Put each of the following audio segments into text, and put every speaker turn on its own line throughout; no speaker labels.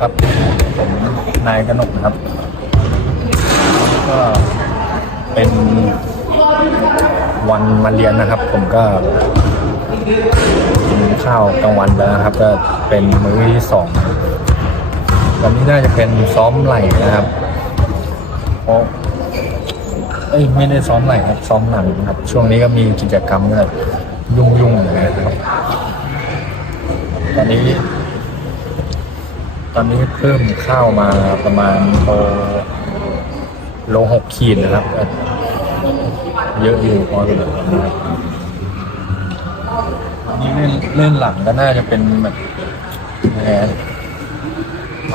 ครับผมนายกนกนะครับ ก็เป็นวันมาเรียนนะครับ ผมก็กินข้าวกลางวันแล้วนะครับ ก็เป็นมื้อที่สองวันนี้น่าจะเป็นซ้อมไหล่นะครับเพราะเอ้ยไม่ได้ซ้อมไหล่ครับซ้อมหนังครับ ช่วงนี้ก็มีกิจกรรมก็ยุ่งๆนะครับ ตอนนี้ อนนี้เพิ่มข้าวมาประมาณโลโลหกขีดนะครับ เยอะอยู่พอสมควรนะครับอันนี้เล่นเล่นหลังก็น่าจะเป็นแบบแหม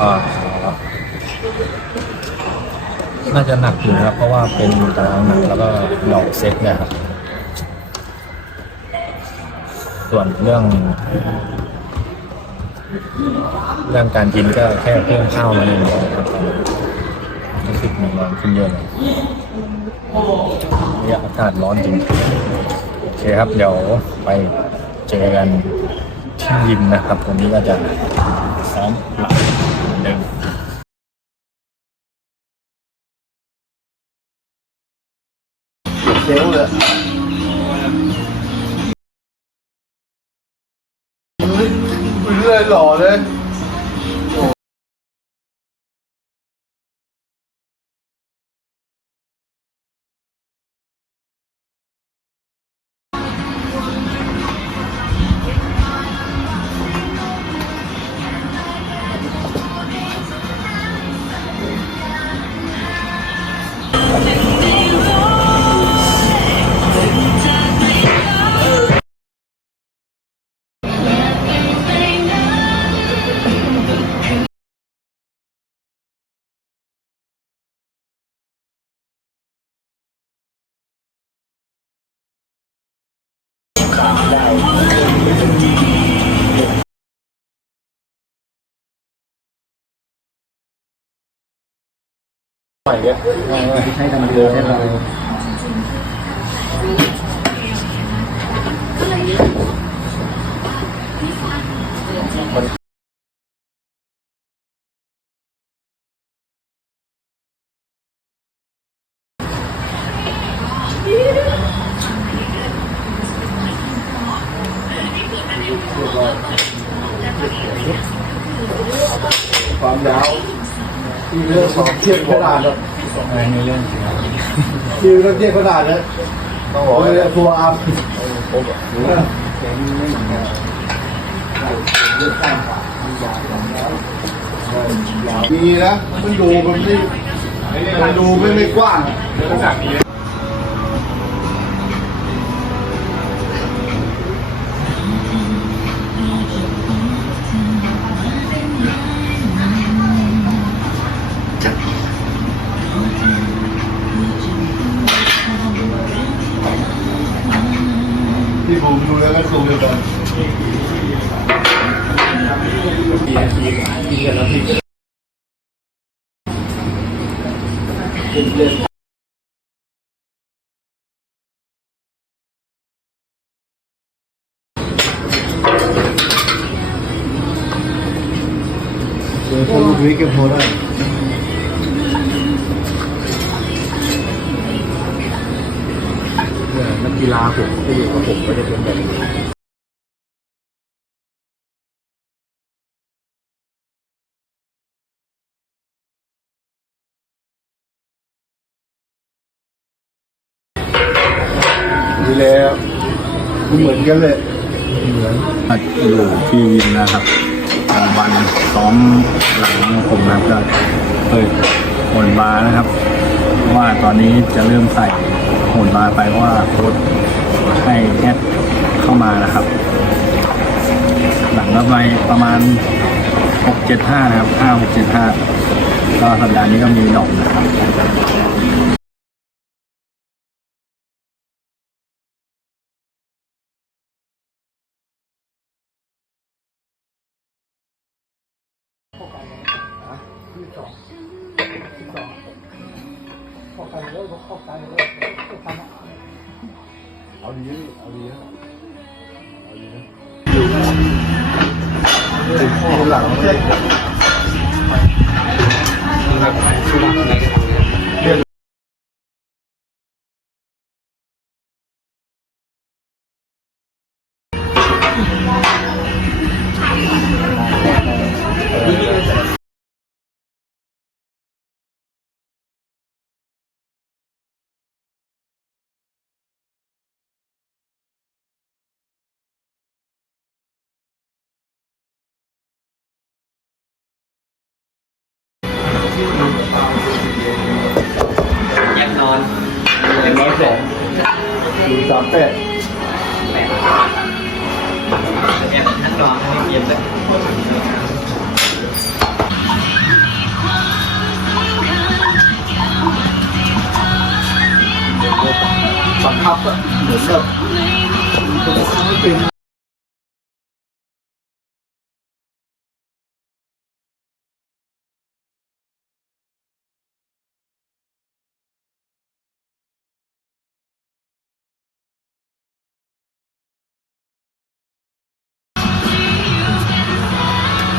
อ่าน่าจะหนักอยู่นะครับ เพราะว่าเป็นตารางหนักแล้วก็ดอกเซ็ตเนี่ยครับ ส่วนเรื่อง เรื่องการกินก็แค่เพิ่มข้าวมาหนึ่งร้อยครับรู้สึกมีแรงขึ้นเยอะเลยเนี่ยอากาศร้อนจริงโอเคครับ เดี๋ยวไปเจอกันที่ยิมนะครับวันนี้ก็จะซ้อมหลังเหมือนเดิม
เซลเลย หล่อเลย
ใหม่เนี่ยใช้กันเดือนใช่
ไหมยาวที่ เทียบขนาดเลย
ในเรื่อง
ที่เรื่องเทียบขนาดเลยต้องบอกว่าตัวอัพดีนะมันดูมันไม่ดูไม่ไม่กว้าง ยวถ้าลูกนี้ก็พอได้
เนี่ยนักกีฬาผมที่อยู่กับผมก็จะเป็นแบบนี้ จะเริ่มใส่โหนมาไปเพราะว่าโค้ชให้แอดเข้ามานะครับ หลังก็ไปประมาณ 675 นะครับ 5675 ก็สัปดาห์นี้ก็มีหนองนะครับ
เอาดีนะหลังเช็ค
แย
ร้อยสองหนึ่งสามแปด
แอบทั้งนอนทั้งเย็นเลย
บังคับอะเหมือนแบบ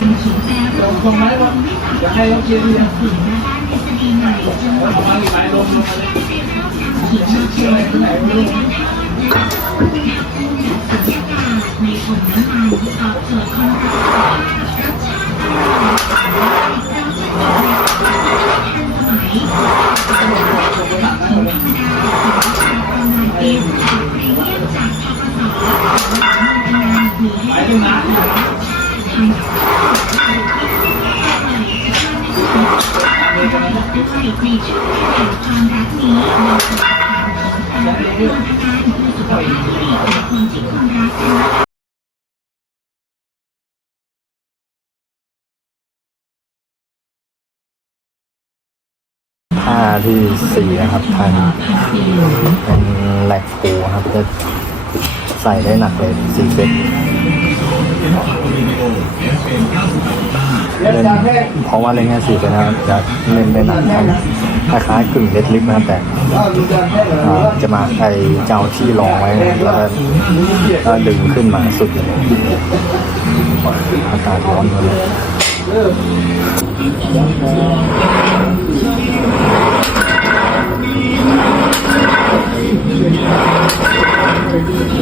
ลงไหมวะอยากให้ร้ออกมานี้ก็สุดใจเอาตัวพอ
ท่าที่สี่นะครับท่านเป็นแลกปูครับจะใส่ได้หนักเลยสี่เซตเล่นเพราะว่าเล่นแค่สี่เซตนะครับจะเล่นได้หนักครับคล้ายๆกึ่งเด็ดลิฟนะครับแต่จะมาไอเจ้าที่รองไว้แล้วก็ก็ดึงขึ้นมาสุดเลยอากาศร้อนเลย Thank you.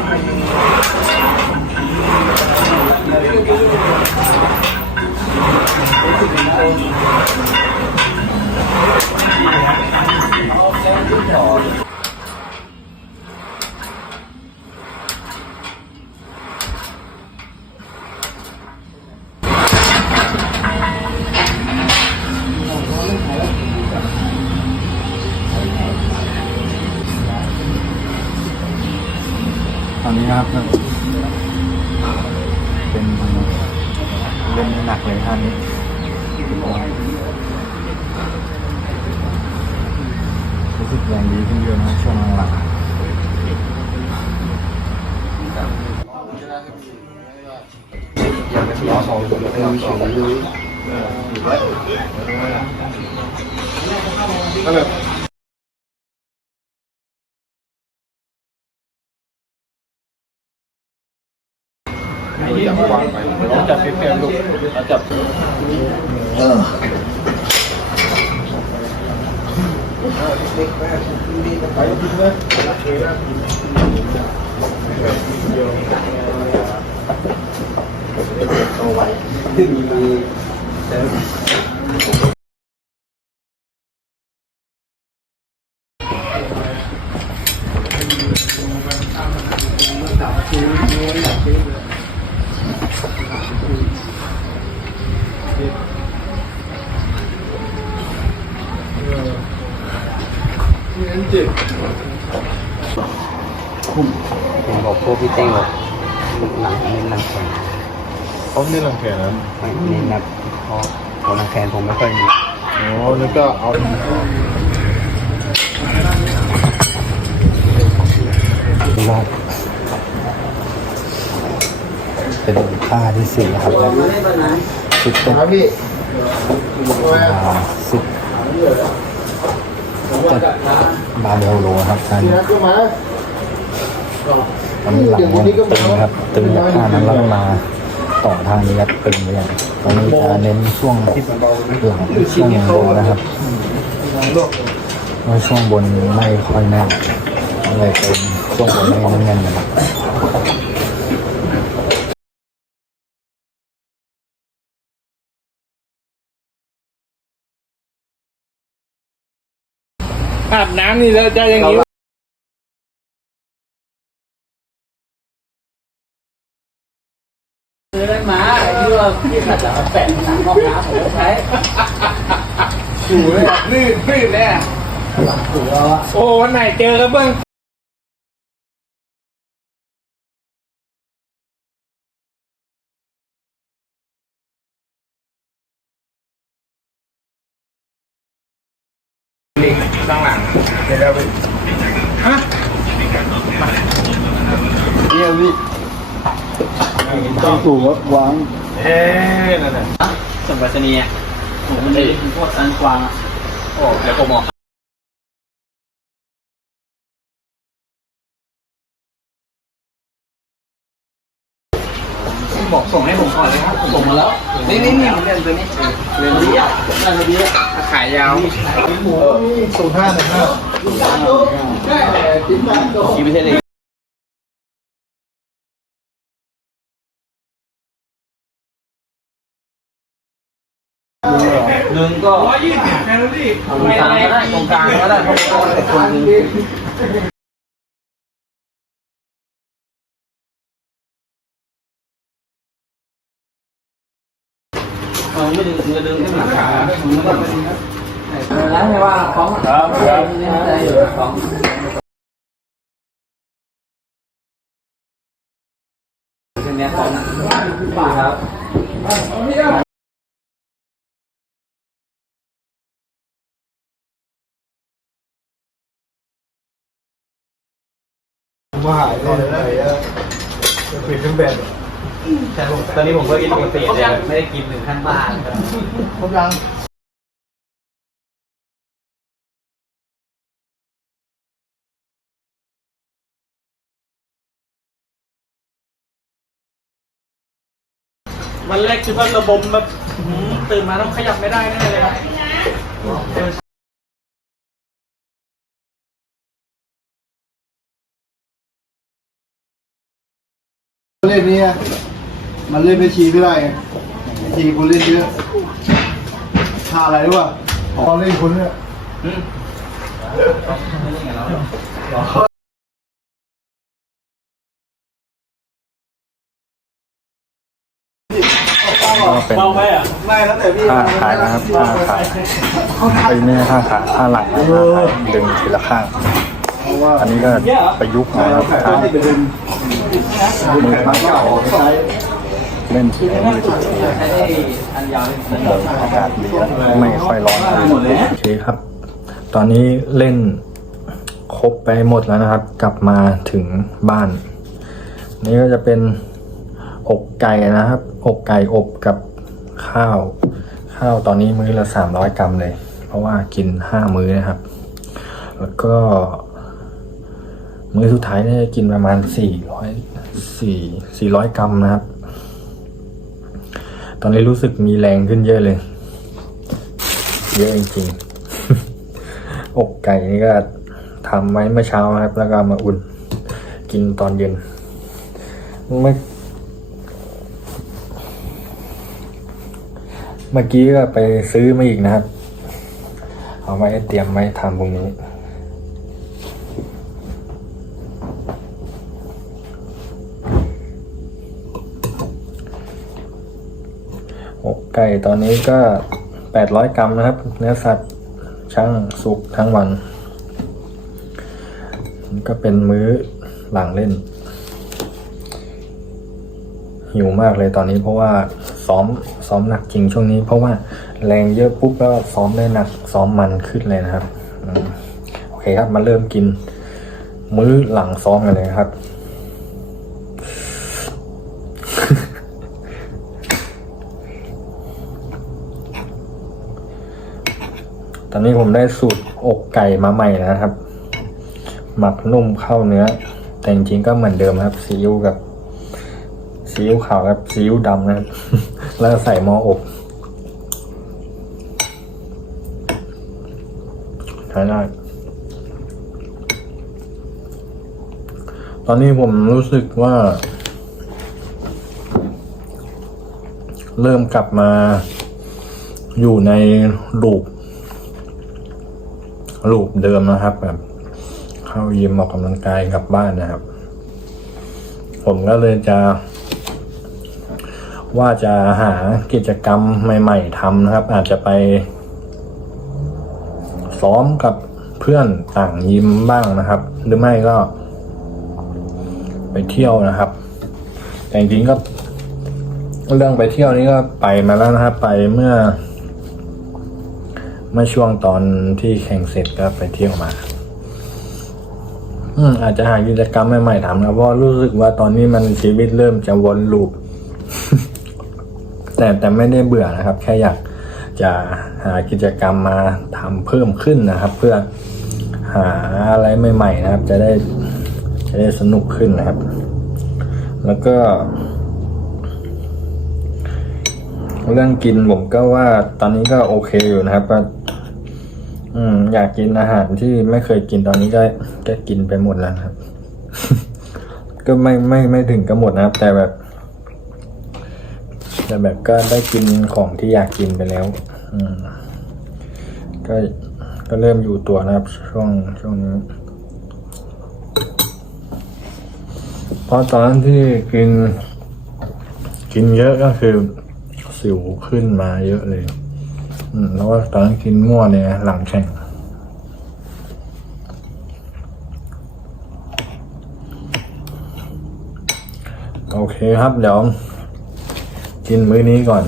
ตอนนี้นะครับเป็นเล่นหนักเลยท่านนี้รู้สึกแรงดีขึ้นเยอะนะช่วงหลังๆ
ก็แบบ เราจับ เฟรมลูกเราจับ
เออ
ผมบอกพวกพี่เต้งบอกหลังเน้นหลังแขน
เขาเนี่ยรังแขนนั้น
ไม่เน้นแบบเพราะผมหลังแขนผมไม่ค่อยมี
อ๋อแล้วก็เอา
ว่าเป็นค่าที่สี่ครับแล้วสิบเป็น
ครับพี่
อ่าสิบจะบาเบลโลครับการ
นี่นะก็มา
ตอนนี้หลังว่าตึงครับตึงจากท่านั้นแล้วมาต่อทางนี้ครับตึงไปอย่างตอนนี้จะเน้นช่วงหลังช่วงบนนะครับเพราช่วงบนไม่ค่อยแน่นเลยเป็นช่วงบนไม่แน่นนะครับ
อาบน้ำนี่แล้วจะอย่างนี้
ว่าพี่ขัดจะเอาแปะหนังห้องน้ำผมใช้
ถูเลยลื่นลื่นเลยอะโอ้วันไหนเจอกันเบื้องข้างหลังเดี๋ยวเราไปฮะ
เนี่ยพี่ ต้องถูกวาง
เอ๊ะนั่นน่ะ
ส่งไปรษณีย์อะผมมันเลยพวกสันกวางอะ
โอ้เดี๋ยวผมออก
บอกส่งให้ผมก่อนเลยครับผมส่งมาแล้ว นี่นี่นี่เล่นตัวนี้เล่นดีอะเล่นดีอะ
ขายยาว
สูงห้าหนึ่งห้า
ชีวิตเท่เลย ก็
ร้อยยี่สิบแคลอรี่
ตรงกลางก็ได้ตรงกลางก็ได้เพราะว่าแต่คนนึงเออไม่ดึงมือดึงขึ้นหลังขาแล้วไงว่าของครับครับได้อยู่ของเป็นเนี้ยของครับ
ว่าหายไปไหนอะจะปิดเครื่องแบบ
ใช่ผมตอนนี้ผมก็กินปกติเลยไม่ได้กินถึงขั้นบ้าครับ
ครบยัง
วันแรกคือว่าระบบแบบหืมตื่นมาต้องขยับไม่ได้แน่เลยครับ
เล่นนี้อะมันเล่นไม่ชีไม่ได้ไงไม่ชีคนเล่นเยอะท่าอะไรรู้ป่ะพอเล่นคนเนี่ย
ก็เป็น
เบาไปอะ
ไม่แล้วแต่พี่
ท่าขายนะครับท่าขายไอ้นี่ท่าขาท่าหลังนะท่าขายดึงทีละข้าง
เพราะว่า
อันนี้ก็ประยุกต์นะครับทา
ไม่เป็นเก่า
เล่นทีนี้ทุกที
ใช้ได้อันยาว
เดินอากาศดีแล้วไม่ค่อยร้อนโอเคครับ ตอนนี้เล่นครบไปหมดแล้วนะครับ กลับมาถึงบ้าน นี่ก็จะเป็นอกไก่นะครับ อกไก่อบกับข้าว ข้าวตอนนี้มื้อละสามร้อยกรัมเลย เพราะว่ากินห้ามื้อนะครับ แล้วก็ มื้อสุดท้ายเนี่ยกินประมาณสี่ร้อยสี่สี่ร้อยกรัมนะครับ ตอนนี้รู้สึกมีแรงขึ้นเยอะเลย เยอะจริงๆ อกไก่นี่ก็ทำไว้เมื่อเช้าครับ แล้วก็มาอุ่น กินตอนเย็นเมื่อเมื่อกี้ก็ไปซื้อมาอีกนะครับ เอาไว้เตรียมไว้ทำพรุ่งนี้ กไก่ตอนนี้ก็แปดร้อยกรัมนะครับ เนื้อสัตว์ช่างสุกทั้งวัน ก็เป็นมื้อหลังเล่น หิวมากเลยตอนนี้เพราะว่าซ้อมซ้อมหนักจริงช่วงนี้ เพราะว่าแรงเยอะปุ๊บแล้วซ้อมได้หนักซ้อมมันขึ้นเลยนะครับโอเคครับมาเริ่มกิน มื้อหลังซ้อมกันเลยครับ ตอนนี้ผมได้สูตรอกไก่มาใหม่นะครับ หมักนุ่มเข้าเนื้อ แต่จริงๆก็เหมือนเดิมครับซีอิ๊วกับซีอิ๊วขาวกับซีอิ๊วดำนะครับ แล้วใส่หม้ออบใช้ได้ตอนนี้ผมรู้สึกว่า เริ่มกลับมาอยู่ในลูป รูปเดิมนะครับ แบบ เข้ายิมออกกำลังกายกลับบ้านนะครับ ผมก็เลยจะ ว่าจะหากิจกรรมใหม่ ๆทำนะครับ อาจจะไป ซ้อมกับเพื่อนต่างยิมบ้างนะครับ หรือไม่ก็ ไปเที่ยวนะครับ แต่จริงๆก็เรื่องไปเที่ยวนี้ก็ไปมาแล้วนะครับ ไปเมื่อ เมื่อช่วงตอนที่แข่งเสร็จก็ไปเที่ยวมา อืมอาจจะหากิจกรรมใหม่ๆทำนะเพราะรู้สึกว่าตอนนี้มันชีวิตเริ่มจะวนลูป แต่แต่ไม่ได้เบื่อนะครับ แค่อยากจะหากิจกรรมมาทำเพิ่มขึ้นนะครับ เพื่อหาอะไรใหม่ ๆ นะครับ จะได้จะได้สนุกขึ้นนะครับ แล้วก็ เรื่องกินผมก็ว่าตอนนี้ก็โอเคอยู่นะครับก็อืม อยากกินอาหารที่ไม่เคยกินตอนนี้ก็ก็กินไปหมดแล้วครับ ก็ไม่ไม่ไม่ถึงกับหมดนะครับ แต่แบบ แต่แบบก็ได้กินของที่อยากกินไปแล้ว อืม ก็ก็เริ่มอยู่ตัวนะครับ ช่วงช่วงนี้เพราะตอนนั้นที่กิน กินเยอะก็คือ สิวขึ้นมาเยอะเลย อืม แล้วก็ตอนนั้นกินมั่วเนี่ยหลังแข่งโอเคครับเดี๋ยวกินมื้อนี้ก่อน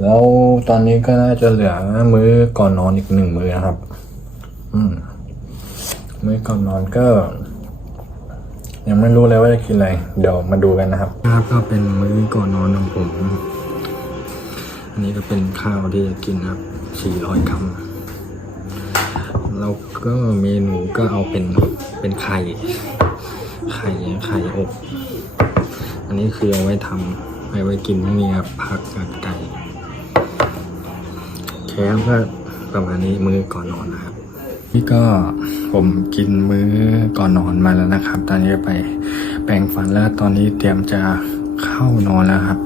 แล้วตอนนี้ก็น่าจะเหลือมื้อก่อนนอนอีกหนึ่งมื้อนะครับ อืม มื้อก่อนนอนก็ ยังไม่รู้เลยว่าจะกินอะไร เดี๋ยวมาดูกันนะครับ ครับก็เป็นมื้อก่อนนอนของผม อันนี้ก็เป็นข้าวที่จะกินครับ 400กรัมแล้วก็เมนูก็เอาเป็นเป็นไข่ ไข่ไข่อบ อันนี้คือเอาไว้ทำไว้ไว้กินพวกนี้ครับผักกับไก่โอเคครับก็ประมาณนี้มื้อก่อนนอนนะครับนี่ก็ผมกินมื้อก่อนนอนมาแล้วนะครับ ตอนนี้ไปแปรงฟันแล้วตอนนี้เตรียมจะเข้านอนแล้วครับ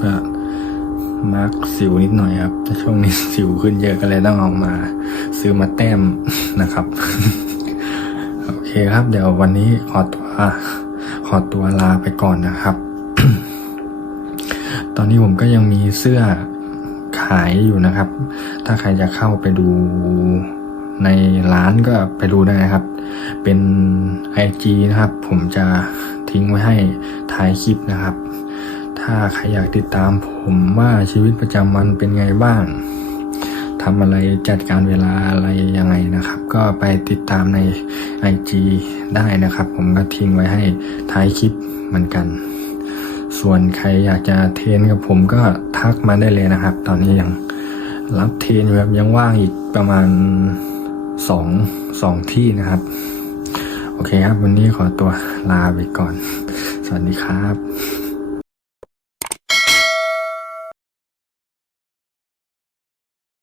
มาร์กสิวนิดหน่อยครับแต่ช่วงนี้สิวขึ้นเยอะก็เลยต้องเออกมา ซื้อมาแต้มนะครับ โอเคครับ เดี๋ยววันนี้ขอตัวขอตัวลาไปก่อนนะครับ ตอนนี้ผมก็ยังมีเสื้อขายอยู่นะครับ ถ้าใครจะเข้าไปดูในร้านก็ไปดูได้นะครับ เป็น IG นะครับ ผมจะทิ้งไว้ให้ท้ายคลิปนะครับ ถ้าใครอยากติดตามผมว่าชีวิตประจำวันเป็นไงบ้างทำอะไรจัดการเวลาอะไรยังไงนะครับ ก็ไปติดตามใน IG ได้นะครับ ผมก็ทิ้งไว้ให้ท้ายคลิปเหมือนกัน ส่วนใครอยากจะเทนกับผมก็ทักมาได้เลยนะครับ ตอนนี้ยังรับเทนอยู่ครับยังว่างอีกประมาณสองสองที่นะครับ โอเคครับ วันนี้ขอตัวลาไปก่อน สวัสดีครับ